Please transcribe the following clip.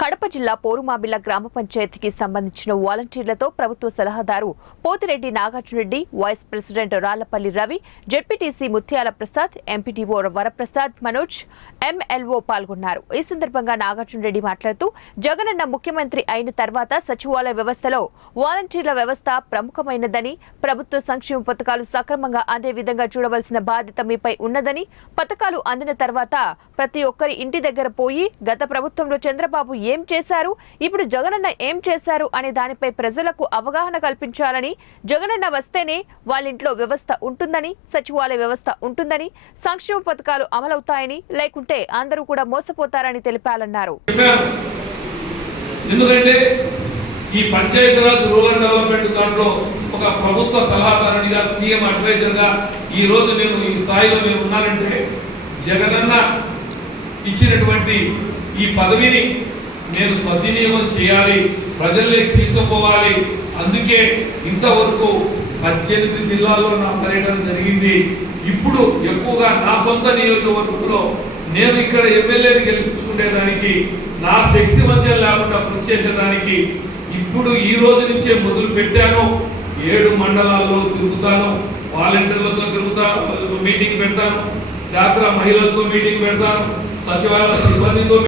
కడప జిల్లా పోరుమామిళ్ల గ్రామ పంచాయతీకి సంబంధించిన వాలంటీర్లతో ప్రభుత్వ సలహాదారు Pothireddy Nagarjunareddy, vice president Rallapalli Ravi, ZPTC Muthyala Prasad, MPTO Varaprasad Manoj, MLO పాల్గొన్నారు. ఈ సందర్భంగా నాగార్జునరెడ్డి మాట్లాడుతూ జగనన్న ముఖ్యమంత్రి అయిన తర్వాత సచివాలయ వ్యవస్థలో వాలంటీర్ల వ్యవస్థ ప్రముఖమైనదని, ప్రభుత్వ సంక్షేమ పథకాలు సక్రమంగా అందే విధంగా చూడవలసిన బాధ్యత మీపై ఉన్నదని, పథకాలు అందిన తర్వాత ప్రతి ఒక్కరి ఇంటి దగ్గర పోయి గత ప్రభుత్వంలో చంద్రబాబు ఏం చేశారు, ఇప్పుడు జగనన్న ఏం చేశారు అనే దానిపై ప్రజలకు అవగాహన కల్పించాలని, జగనన్న వస్తేనే వాళ్ళ ఇంట్లో వ్యవస్థ ఉంటుందని, సచివాలయ వ్యవస్థ ఉంటుందని, సంక్షేమ పథకాలు అమలవుతాయని, లేకుంటే అందరూ కూడా మోసపోతారని తెలిపాలన్నారు. ఎందుకంటే ఈ పంచాయతీరాజ్ రూరల్ డెవలప్మెంట్ దాంట్లో ఒక ప్రభుత్వ సలహాదారునిగా, సీఎం అడ్వైజర్గా ఈ రోజు నేను ఈ స్థాయిలో నేను ఉన్నానంటే జగనన్న ఇచ్చినటువంటి ఈ పదవిని నేను సద్వినియోగం చేయాలి, ప్రజల్లోకి తీసుకుపోవాలి. అందుకే ఇంతవరకు 18 జిల్లాల్లో నా పర్యటన జరిగింది. ఇప్పుడు ఎక్కువగా నా సొంత నియోజకవర్గంలో నేను ఇక్కడ ఎమ్మెల్యేని గెలిపించుకునేదానికి, నా శక్తి మధ్య లేకుండా కృషి చేసేదానికి ఇప్పుడు ఈ రోజు నుంచే మొదలు పెట్టాను. 7 మండలాల్లో తిరుగుతాను, వాలంటీర్లతో తిరుగుతాను, మీటింగ్ పెడతాను, డాక్రా మహిళలతో మీటింగ్ పెడతాను, సచివాలయ సిబ్బందితో